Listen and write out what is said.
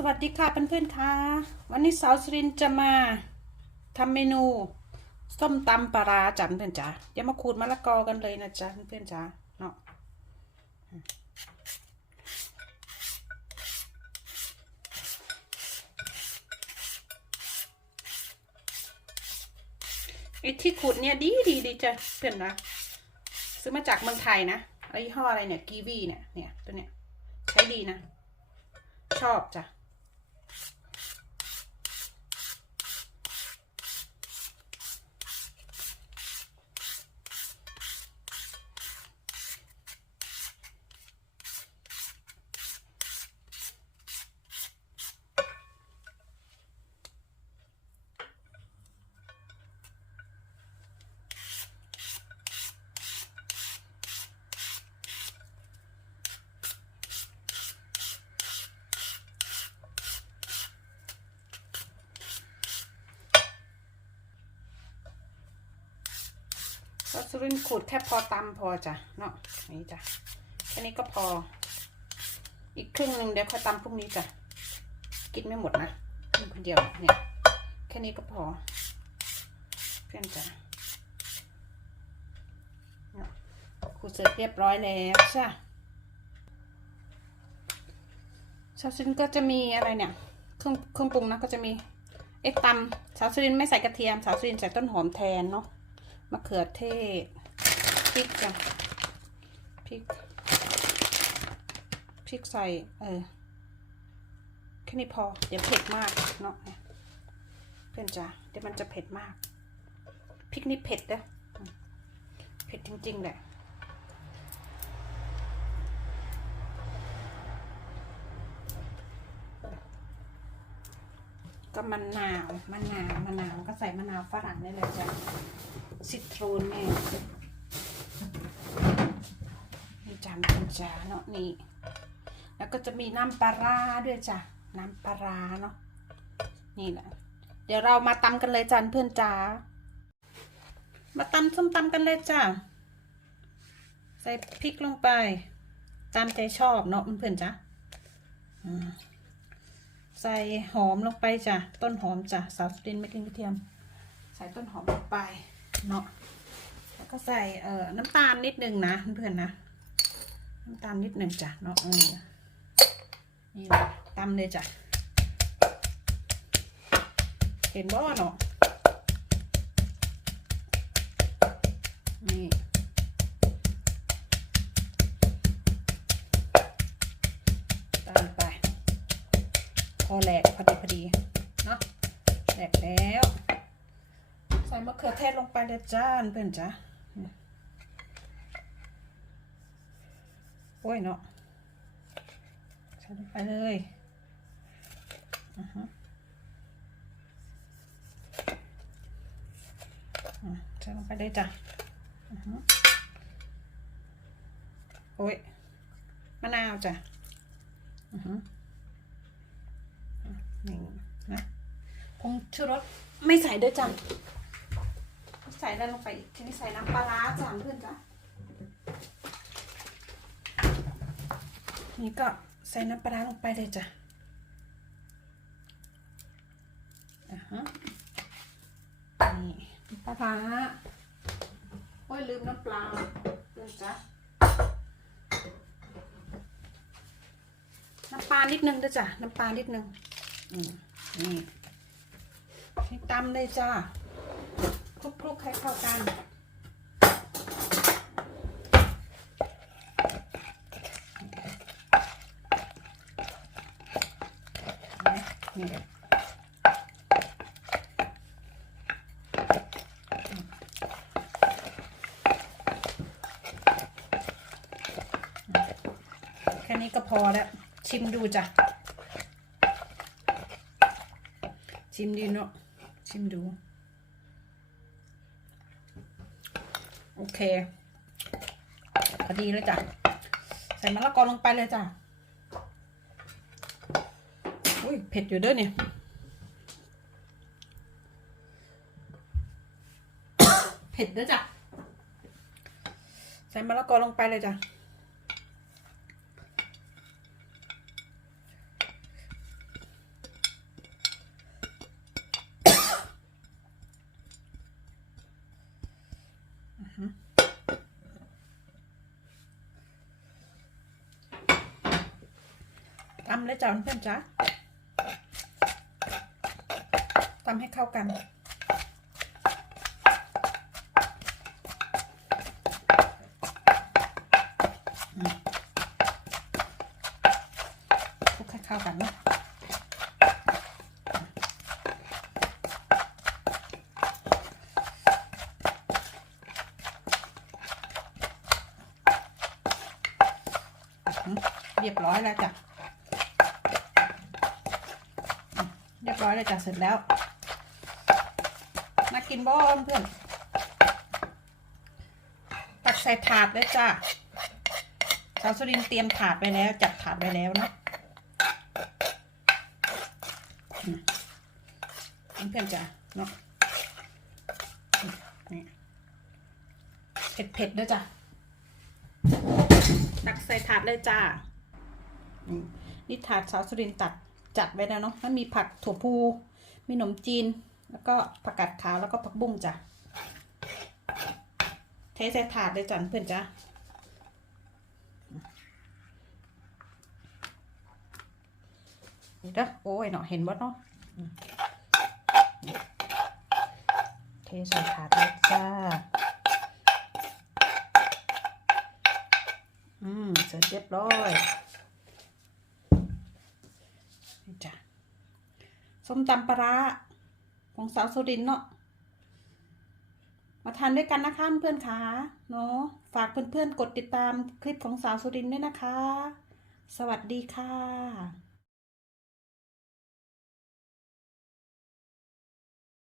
สวัสดีค่ะเพื่อนๆค่ะวันนี้สาวสรินจะมาทำเมนู ส้มตำปลาร้าจ้ะเพื่อนจ๋าเดี๋ยวมาขูดมะละกอกันเลยนะจ๊ะเพื่อนๆจ๋าเนาะไอ้ที่ขูดเนี่ยดีดีดีจ้ะเพื่อนนะซื้อมาจากเมืองไทยนะไอ้ยี่ออะไรเนี่ยกีวีเนี่ยเนี่ยตัวเนี้ยใช้ดีนะ ชอบจ้ะ สุรินขูดแค่พอตำพอจ้ะเนาะนี่จ้ะแค่นี้ก็พอ อีกครึ่งหนึ่งเดี๋ยวค่อยตำพรุ่งนี้จ้ะกินไม่หมดนะคนเดียวเนี่ยแค่นี้ก็พอเพื่อนจ้ะเนี่ยขูดเสร็จเรียบร้อยแล้วจ้ะชาวสุรินก็จะมีอะไรเนี่ยเครื่องเครื่องปรุงนะก็จะมีเอ็กตำสาวสุรินไม่ใส่กระเทียมสาวสุรินใส่ต้นหอมแทนเนาะ มะเขือเทศพริกจ้ะพริกพริกใส่เออแค่นี้พอเดี๋ยวเผ็ดมากเนาะเพื่อนจ้ะเดี๋ยวมันจะเผ็ดมากพริกนี่เผ็ดนะอืมเผ็ดจริงๆแหละก็มะนาวมะนาวมะนาวก็ใส่มะนาวฝรั่งได้เลยจ้ะ ซิตรูนแม่นี่จานเป็นจ้าเนาะนี่ แล้วก็จะมีน้ำปลาร้าด้วยจ้ะน้ำปลาร้าเนาะนี่แหละเดี๋ยวเรามาตำกันเลยจ้ะเพื่อนจ้ามาตำส้มตำกันเลยจ้ะใส่พริกลงไป ตามใจชอบเนาะเพื่อนจ้ะใส่หอมลงไปจ้ะ ต้นหอมจ้ะสาวสุดินไม่กินกระเทียม ใส่ต้นหอมลงไป เนาะแล้วก็ใส่เอ่อน้ำตาลนิดนึงนะเพื่อนๆนะน้ำตาลนิดนึงจ้ะเนาะเออนี่แหละตำเลยจ้ะเห็นบ่เนาะนี่ตามไป พอแหลกพอดีพอดีเนาะแหลกแล้ว มะเขือเทศลงไปเลยจ้าเพื่อนจ้าโอ้ยเนาะใส่ลงไปเลยอ่าฮะใส่ลงไปเลยจ้ะอ่าฮะโอ้ยมะนาวจ้ะอือฮึนี่นะผงชูรสไม่ใส่ด้วยจ้ะ ใส่ลงไปอีกทีนี้ใส่น้ำปลาร้าจ้ะเพื่อนจ้ะนี่ก็ใส่น้ำปลาร้าลงไปเลยจ้ะอ่าฮะนี่ปลาร้าโอ้ยลืมน้ำปลาเพื่อนจ้ะน้ำปลานิดนึงด้วยจ้ะ น้ำปลานิดนึง อืมนี่ให้ตำเลยจ้า คลุกๆให้เข้ากัน นี่แค่นี้ก็พอแล้ว ชิมดูจ้ะ ชิมดีเนาะชิมดู โอเคพอดีเลยจ้ะ ใส่มะละกอลงไปเลยจ้ะ อุ้ยเผ็ดอยู่เด้อเนี่ยเผ็ดเด้อจ้ะ ใส่มะละกอลงไปเลยจ้ะ นะคะำเลยจ้าเพื่อนจ้าตำให้เข้ากัน อยแล้วจ้ะเรียบร้อยแล้วจ้ะเสร็จแล้วมากินบ้อนเพื่อนตักใส่ถาดเลยจ้ะสาวสุรินเตรียมถาดไปแล้วจัดถาดไปแล้วนะเพื่อนจ้ะเนาะเผ็ดเผ็ดๆด้วยจ้ะตักใส่ถาดเลยจ้า นี่ถาดสาวสุรินตัดจัดไว้แล้วเนาะมันมีผักถั่วพู มีขนมจีน แล้วก็ผักกาดขาวแล้วก็ผักบุ้งจ้ะเทใส่ถาดเลยจ้ะเพื่อนจ้ะนี่เด้อโอ้ยเนาะเห็นบ่เนาะเทใส่ถาดเลยจ้าอืมเสร็จเรียบร้อยนี่จ้ะ ส้มตำปลาร้าของสาวสุรินเนาะมาทานด้วยกันนะคะเพื่อนๆค่ะเนาะฝากเพื่อนๆกดติดตามคลิปของสาวสุรินด้วยนะคะ สวัสดีค่ะ